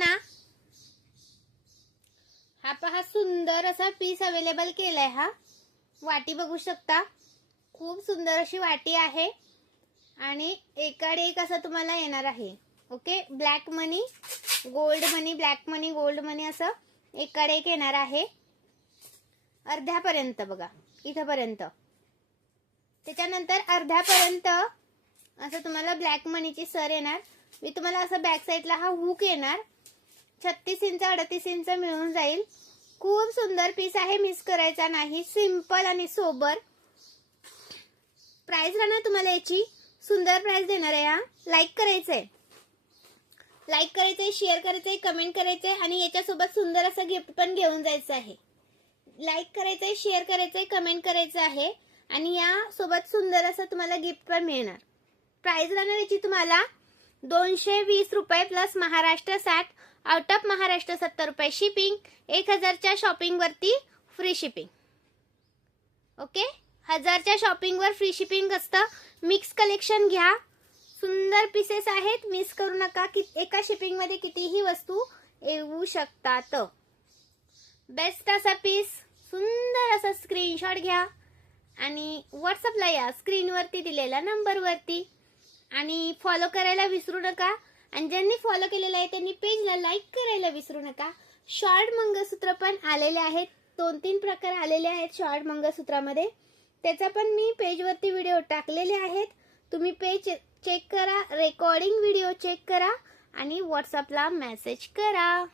ना, हा पहा सुंदर असा पीस अवेलेबल केलाय। हा वाटी बघू शकता, खूप सुंदर अशी वाटी आहे आणि एकाडे एक असं तुम्हाला येणार आहे। ओके, ब्लॅक मनी गोल्ड मनी, ब्लॅक मनी गोल्ड मनी असं एकाडे एक येणार आहे अर्ध्यापर्यंत बघा, इथपर्यंत। त्याच्यानंतर अर्ध्यापर्यंत असं तुम्हाला ब्लॅक मनीची सर येणार। मी तुम्हाला असं बॅक साईडला हा हुक येणार, 36 इंच 38 इंच मिळून जाईल। खूप सुंदर पीस आहे, मिस करायचा नाही, सिंपल आणि सोबर। प्राइस राहणार तुम्हाला याची, सुंदर प्राइस देणार आहे। हा लाईक करायचंय, शेअर करायचंय, कमेंट करायचंय आणि याच्यासोबत सुंदर असं गिफ्ट पण घेऊन जायचं आहे। लाईक करायचंय, शेअर करायचंय, कमेंट करायचं आहे आणि या सोबत सुंदर असं तुम्हाला गिफ्ट पण मिळणार। प्राइस राहणार याची तुम्हाला 220 रुपये plus Maharashtra 60, out of Maharashtra 70 रुपये शिपिंग, 1000च्या शॉपिंग वरती फ्री शिपिंग। ओके, 1000च्या शॉपिंग वर फ्री शिपिंग असतं। मिक्स कलेक्शन घ्या, सुंदर पीसेस आहेत, मिस करू नका की एका शिपिंग मध्ये कितीही वस्तू येऊ शकतात। बेस्ट असा पीस, सुंदर असा स्क्रीनशॉट घ्या आणि व्हॉट्सअपला या स्क्रीनवरती दिलेल्या नंबरवरती आणि फॉलो करायला विसरू नका। आणि ज्यांनी फॉलो केलेला आहे त्यांनी पेजला लाईक करायला विसरू नका। शॉर्ट मंगळसूत्र पण आलेले आहेत, 2-3 प्रकार आलेले आहेत शॉर्ट मंगळसूत्रामध्ये, त्याचा पण मी पेजवरती व्हिडिओ टाकलेले आहेत। तुम्ही पेज चेक करा, रेकॉर्डिंग व्हिडिओ चेक करा आणि व्हॉट्सअपला मेसेज करा।